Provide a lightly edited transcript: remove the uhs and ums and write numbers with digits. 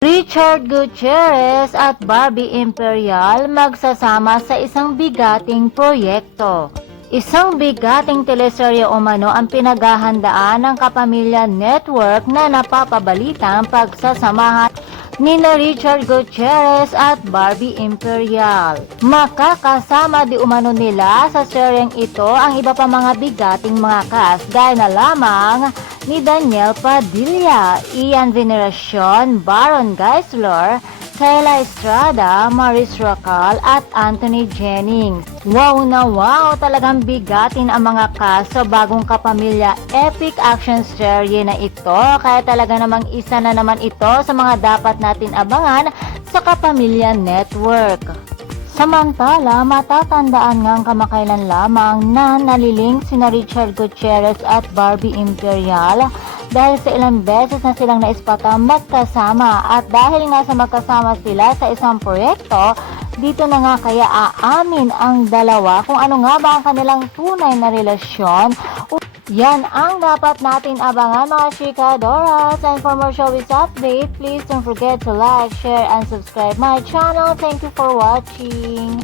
Richard Gutierrez at Barbie Imperial magsasama sa isang bigating proyekto. Isang bigating teleserye umano ang pinaghahandaan ng Kapamilya Network na napapabalitang pagsasamahan nina Richard Gutierrez at Barbie Imperial. Makakasama di umano nila sa seryeng ito ang iba pa mga bigating mga cast gaya na lamang ni Daniel Padilla, Ian Veneracion, Baron Geisler, Kayla Estrada, Maris Racal at Anthony Jennings. Wow na wow! Talagang bigatin ang mga cast sa bagong Kapamilya epic action serye na ito. Kaya talaga namang isa na naman ito sa mga dapat natin abangan sa Kapamilya Network. Samantala, matatandaan ngang kamakailan lamang na naliling sina Richard Gutierrez at Barbie Imperial dahil sa ilang beses na silang naispata magkasama, at dahil nga sa magkasama sila sa isang proyekto, dito na nga kaya aamin ang dalawa kung ano nga ba ang kanilang tunay na relasyon. Yan ang dapat natin abangan mga chikadoras. And for more showbiz update, please don't forget to like, share, and subscribe my channel. Thank you for watching.